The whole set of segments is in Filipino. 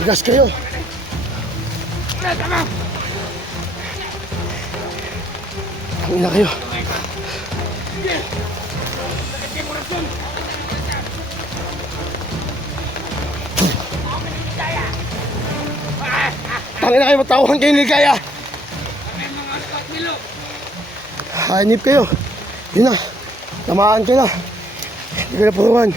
Tigas kayo. Tangina kayo. Tangina kayo, matawan kayo ni Ligaya. Hanip kayo. Yun na. Tamaan ka na. Hindi ka na puruan.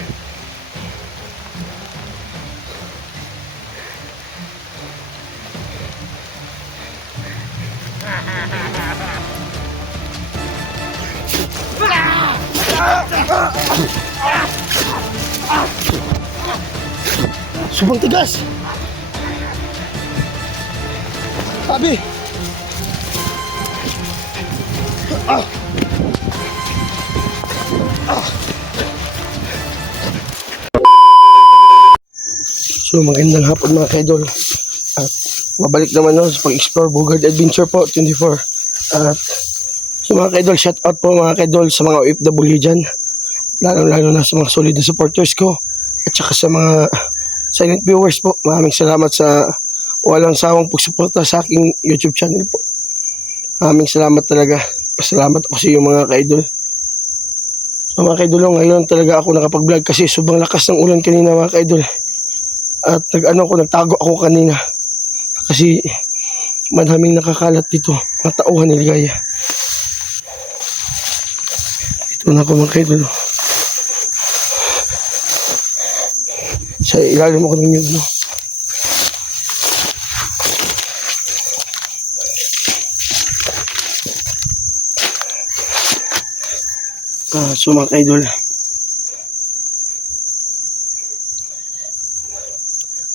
Subang tigas. Sabi. So magandang hapon mga kaidol. At mabalik naman ako sa pag-explore Bugard Adventure po 24. At so mga kaidol, shout out po mga kaidol sa mga OFW dyan. Lalo na sa mga solid na supporters ko. At saka sa mga silent viewers po. Maraming salamat sa walang sawang pagsuporta sa aking YouTube channel po. Maraming salamat talaga. Pasalamat ako sa iyo mga kaidol. So mga kaidol, ngayon talaga ako nakapag-vlog kasi sobrang lakas ng ulan kanina mga kaidol. At nagtago ako kanina. Kasi madaming nakakalat dito. Mga tauhan ni Ligaya. Ito na ako mga kaidol. Sa ilalim ako ng nyug, no? So mga kaidol,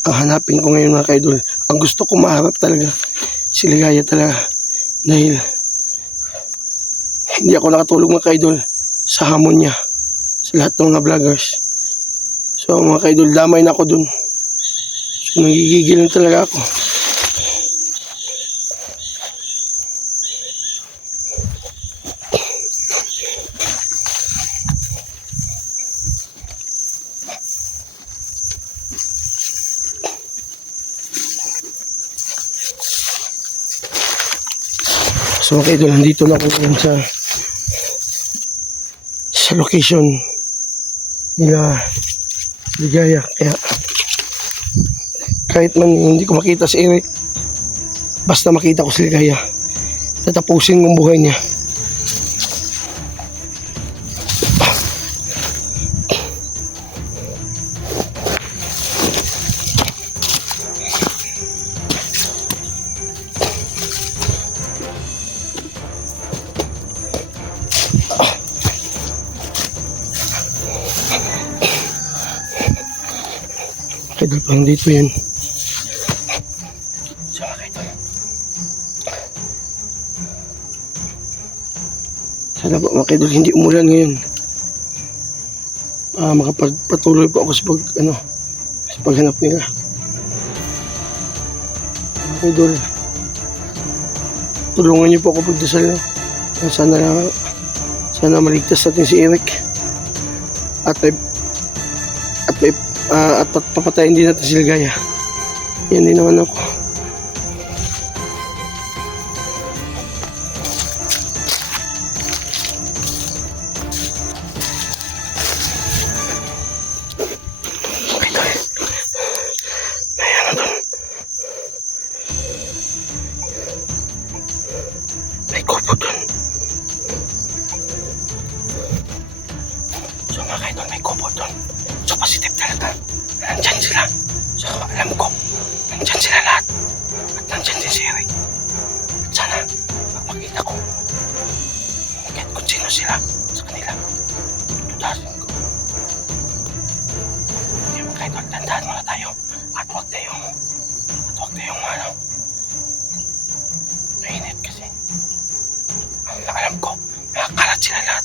hanapin ko ngayon mga kaidol. Ang gusto ko maharap talaga si Ligaya talaga. Dahil hindi ako nakatulog mga kaidol sa hamon niya sa lahat ng mga vloggers. So mga kaidol, damay na ako dun. So nagigigil na talaga ako. So mga kaidol, nandito na ako sa location nila Ligaya. Kaya kahit man hindi ko makita si Eric, basta makita ko si Ligaya, tatapusin ng buhay niya. Kaidol, parang dito yan. So, kaidol, sana po mga kaidol hindi umulan ngayon. Makapagpatuloy po ako sa paghanap nila. Mga kaidol, tulungan niyo po ako pagdasal, no? Sana maligtas natin si Eric. At papatayin din natin si Ligaya. Yan din naman ako. May kubo dun. So mga kaidol, may kubo dun. So positive talaga. Nandyan sila. So alam ko, nandyan sila lahat. At nandyan din si Eric. At sana, pag makita ko, kahit kung sino sila sa kanila, tudasin ko. Hindi mga kaidol, tandaan muna tayo. At huwag tayong mainit kasi. Alam ko, nakakalat sila lahat.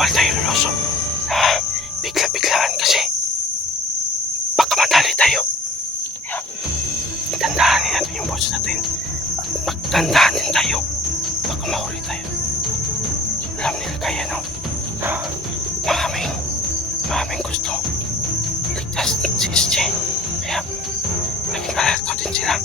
bawal tayo lulusot. Bigla-biglaan kasi baka madali tayo. Kaya tandahanin natin yung boss natin. At magtandahan din tayo. Baka mahuli tayo. Alam nila kaya no? Na maraming gusto iligtas si SJ. Kaya naging alerto din sila.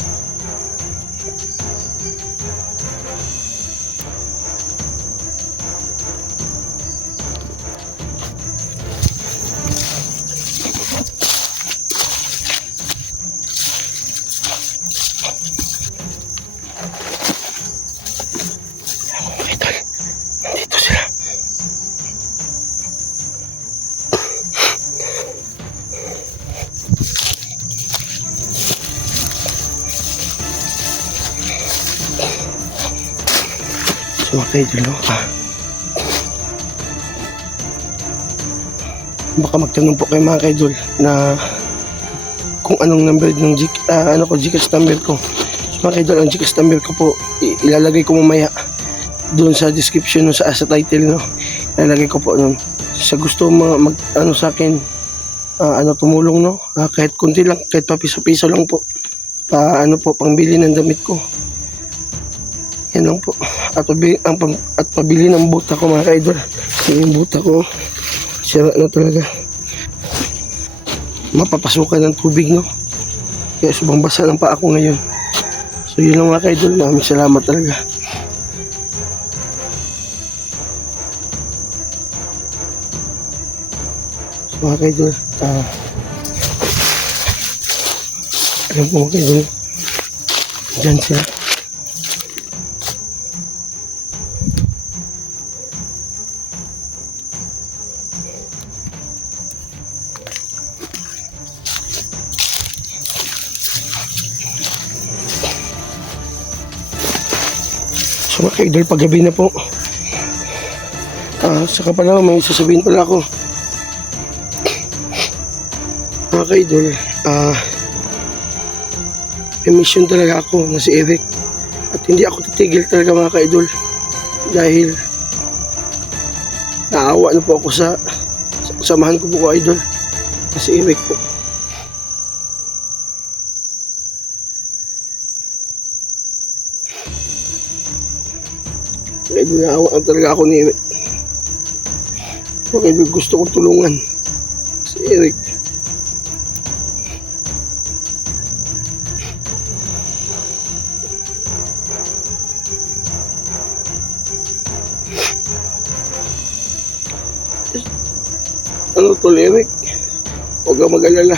Nandito sila. Sumakay dito. Baka magtanong po kayo mga kaidol na kung anong number ng Gcash number ko. So mga kaidol, ang Gcash number ko po ilalagay ko mamaya doon sa description sa title, no. Ilalagay ko po noon. Sa gusto sa akin tumulong, no. Kahit konti lang, kahit pa piso-piso lang po. Pangbili ng damit ko. Yan lang po. At pabili ng buta ko mga kaidol. Yung buta ko sira na talaga. Mapapasukan ng tubig, no. Kaya subang basa lang pa ako ngayon. So yun lang mga kaidol. Maraming salamat talaga. So mga kaidol, alam po mga kaidol, dyan sila. So mga kaidol, paggabi na po. Saka pala may sasabihin pala ako. Mga kaidol, may mission talaga ako na si Eric. At hindi ako titigil talaga mga kaidol. Dahil naawa na po ako sa kasamahan ko po idol. Na si Eric po. Kaya naawa talaga ako ni Eric. Kaya gusto kong tulungan si Eric. Eric, huwag kang mag-alala.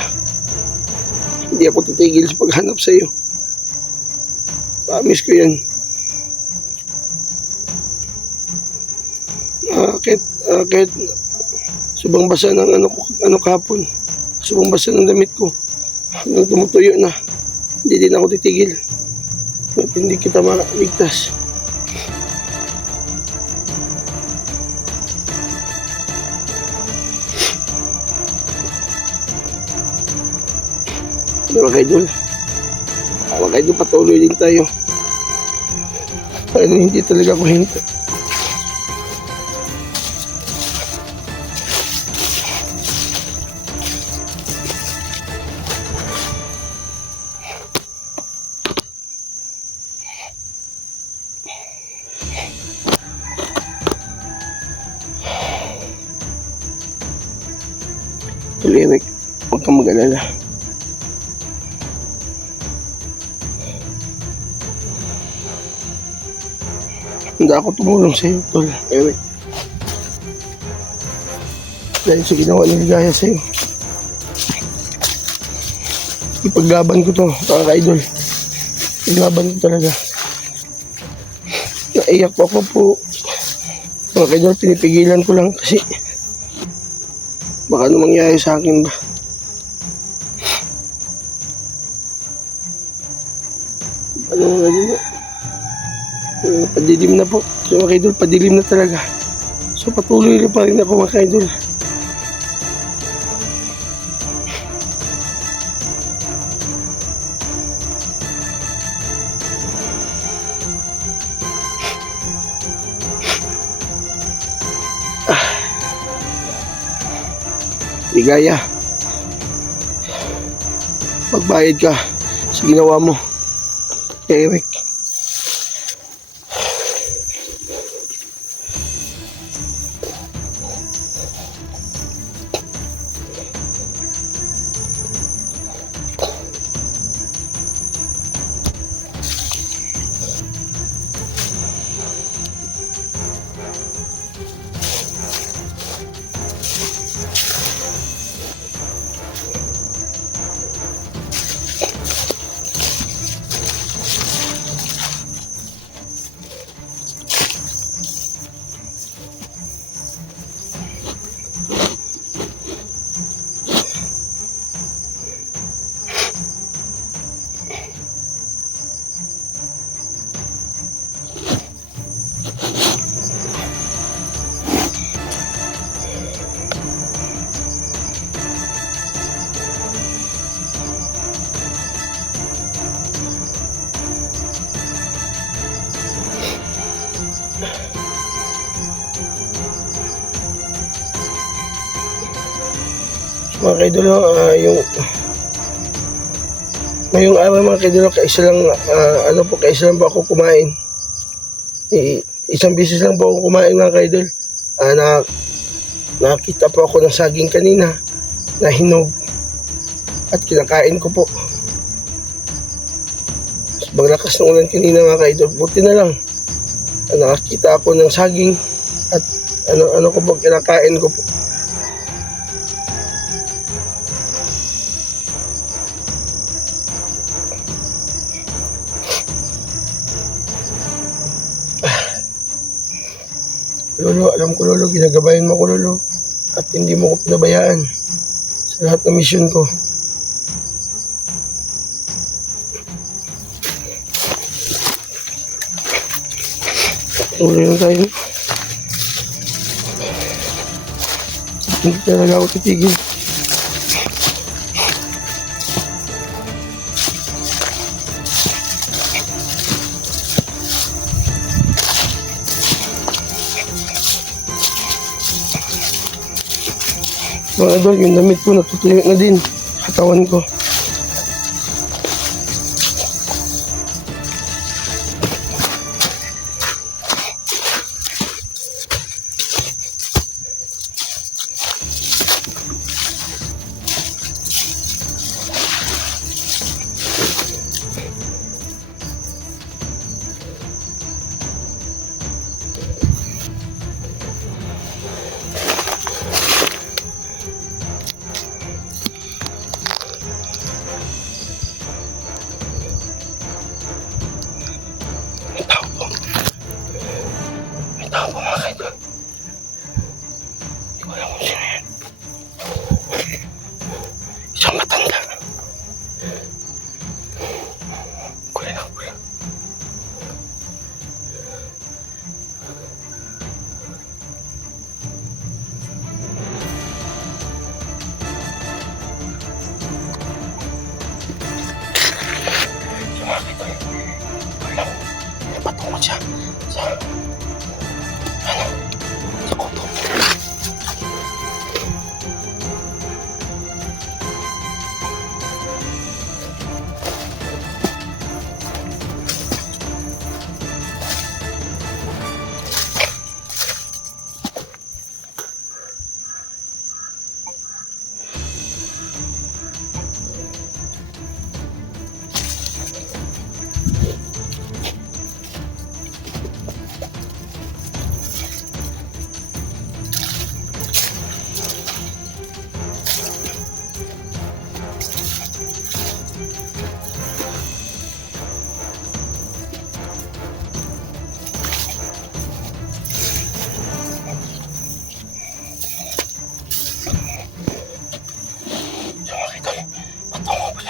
Hindi ako titigil sa paghanap sa iyo. Promise ko yan. Kahit subang basa ng kahapon, subang basa ng damit ko, hanggang tumutuyo na, hindi din ako titigil. At hindi kita maligtas. Mga kaidol, patuloy din tayo. Pero hindi talaga ako hinta. Eric, huwag kang mag-alala. Hindi ako tumulong sa iyo, Tol Eric. Dahil sa ginawa ng ligaya sa iyo. Ipaglaban ko to, mga ka-idol. Ipaglaban ko talaga. Naiyak po ako po. Mga ka-idol, pinipigilan ko lang kasi baka ano mangyari sa akin ba. Ano nga din mo? Padilim na po. So mga kaidol, padilim na talaga. So patuloy na pa rin ako mga kaidol. Ligaya. Magbayad ka sa ginawa mo kay Eric. Mga kaidolo, ngayong araw mga kaidolo, kaisa lang po ako kumain. Isang beses lang po ako kumain mga kaidol. Nakita po ako ng saging kanina na hinog at kinakain ko po. Maglakas ng ulan kanina mga kaidol, buti na lang nakakita ako ng saging at ano ko po, kinakain ko po. Lolo, alam ko Lolo, ginagabayan mo ko Lolo at hindi mo ko pinabayaan sa lahat ng mission ko. Tuloy lang tayo. Hindi talaga ako titigil. Mga idol, yung damit ko natutuyo na din katawan ko. May tao po mga kaidol. Hindi ko alam kung sino yan. Isang matanda. Kulay na kulay. Sa mga kaidol, wala. Patungo siya sa kuto.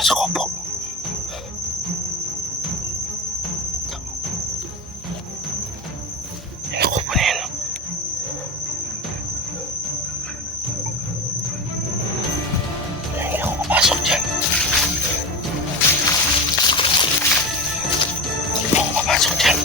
Sa kubo. Yan ang kubo na yan. Hindi ako papasok dyan. Hindi ako papasok dyan.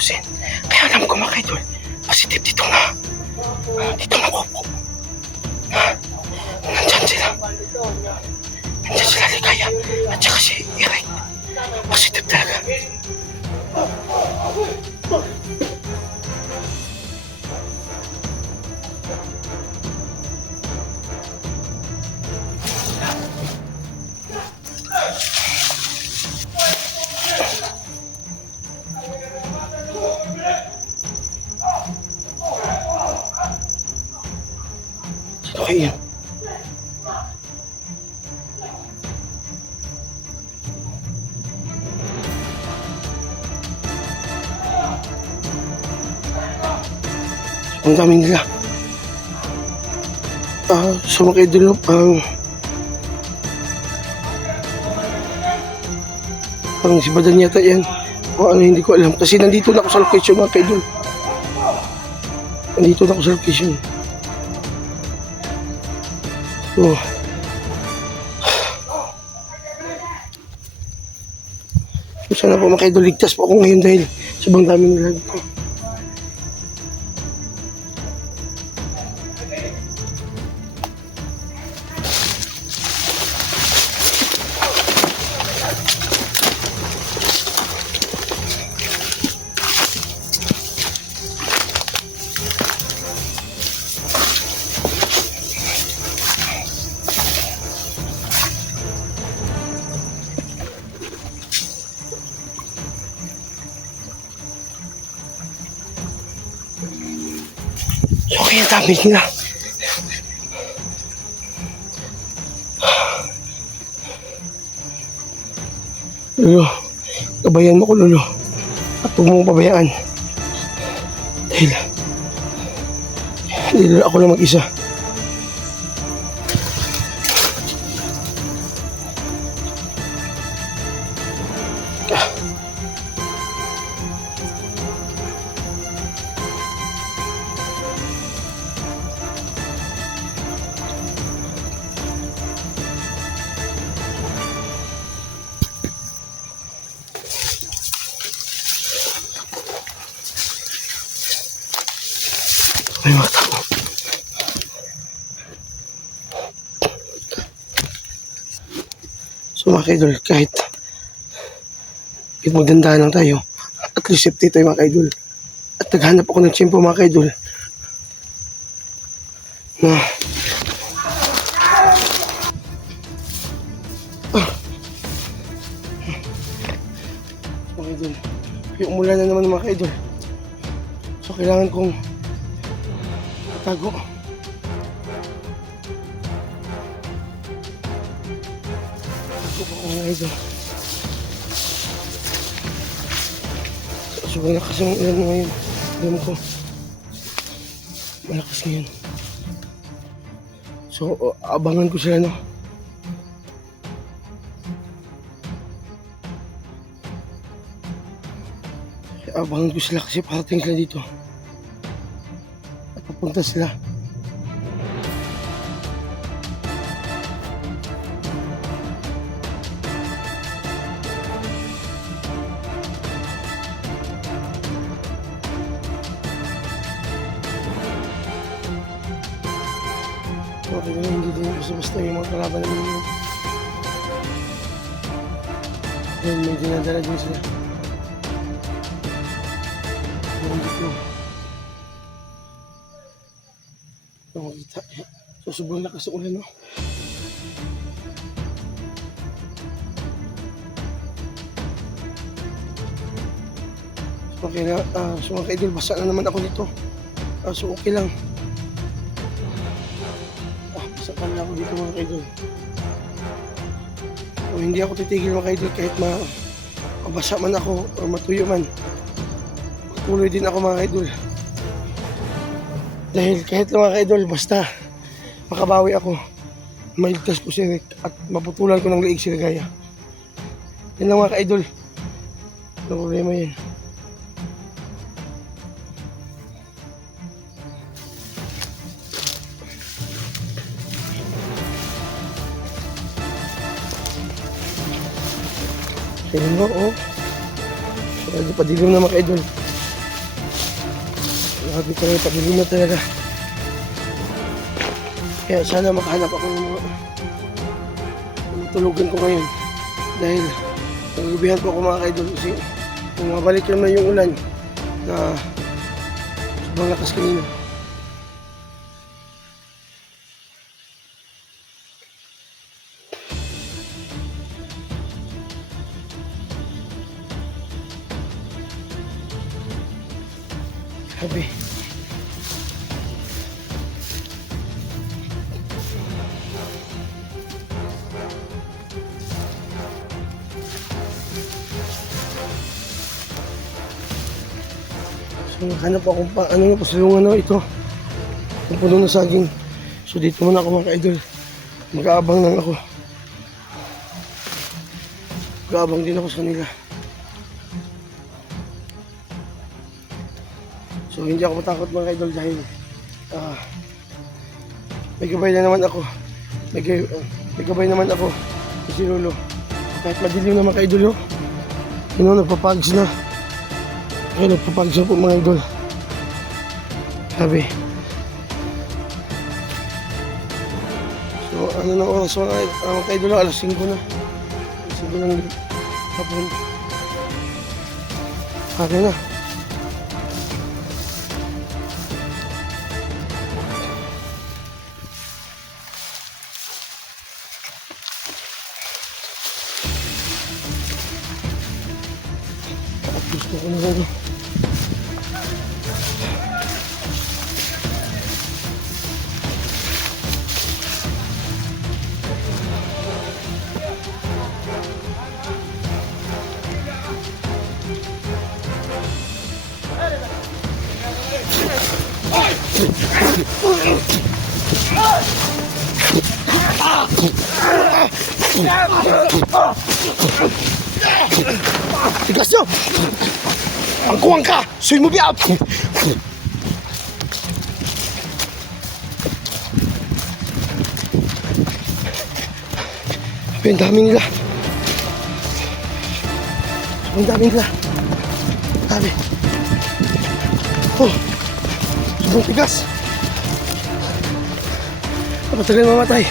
tapusin. Kaya alam ko mga idol, positive dito nga. Dito nga po. Nandyan sila. Nandyan sila Ligaya. At saka si Eric. Positive talaga. Sino kayo yan? Ang dami nila. So mga idol, parang si Badan yata yan. O ano, hindi ko alam. Kasi nandito na ako sa location mga idol. Nandito na ako sa location. So, sana po mga idol, ligtas po ako ngayon dahil sobrang dami nila dito. So kaya dami nila. Lolo, gabayan mo ko Lolo. At huwag mong pabayaan. Dahil ako lang mag-isa. May mga tao. So mga kaidol, kahit magdandahan lang tayo, at least safety tayo mga kaidol. At naghanap ako ng tiyempo mga kaidol na mga kaidol, yung umulan na naman mga kaidol. So kailangan kong tago. Tago ko mga idol. So malakas yung ilan ngayon. Alam ko. Malakas ngayon. So abangan ko sila no. Abangan ko sila kasi parating sila dito. Punta sila. Okay na, hindi din basta-basta yung mga kalaban namin yun. Yan, may dinadala din sila. Hindi ko makita. So sobrang lakas ng ulan no. So okay na, so mga kaidol, basa na naman ako dito. So okay lang. Basa pa na ako dito mga kaidol. So hindi ako titigil mga kaidol kahit mabasa man ako o matuyo man. Patuloy din ako mga kaidol. Dahil kahit lang mga kaidol, basta makabawi ako, maligtas ko si Rick at maputulan ko ng liig si Ligaya. Yan lang mga kaidol. Ang problema yan. Tingnan mo, oh. So, padilim na mga kaidol. Grabe talaga, padilim na talaga. Kaya sana makahanap ako ng mga tulugan ko ngayon. Dahil nagagabihan po ako mga kaidol kasi kung mabalik naman yung ulan na sobrang lakas kanina. Sabi. So, hanap ako pa, ano na pasalungan ito. Ang puno ng saging. So, dito muna ako mga ka-idol. Mag-aabang lang ako. Mag-aabang din ako sa kanila. So, hindi ako matakot mga ka-idol dahil may gabay na naman ako. May gabay naman ako. Si Lolo. Kahit madilim na mga ka-idol, nagpapags na. Kaya nagpapags na po mga idol. Sabi. So, ano na oras mga ka-idol, alas 5 na. Alas 5 ng hapon. Okay na. Gusto ko na rin. Tigas nyo! Ang kuwang ka! Suy mo biyak! Ang dami nila. Ang dami nila. Sabi. Oh! Sobrang tigas. Matagal mamatay.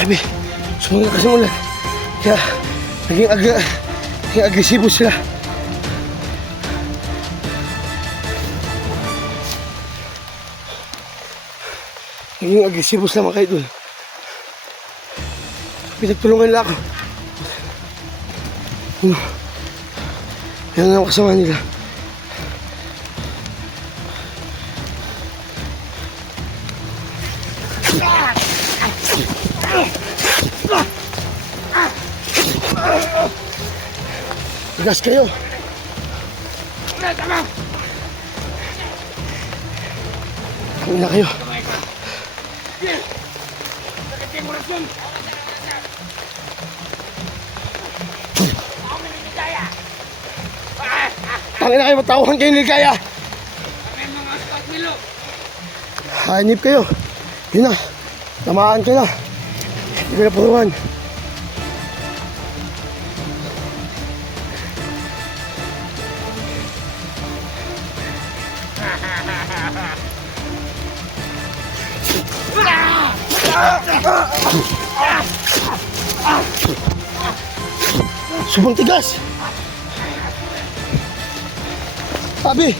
Sabi. Sumunod kasi mula. Kaya naging agresibo sila. Naging agresibo sila mga kaidol. Pinagtulungan nila ako. Yan ang kasama nila. Tigas kayo. Kami na kayo. Tangin na kayo, matauhan kayo ni Kaya. Hanip kayo. Yun na. Tamaan ka na. Hindi ka na puruhan. Subang tigas. Sabi.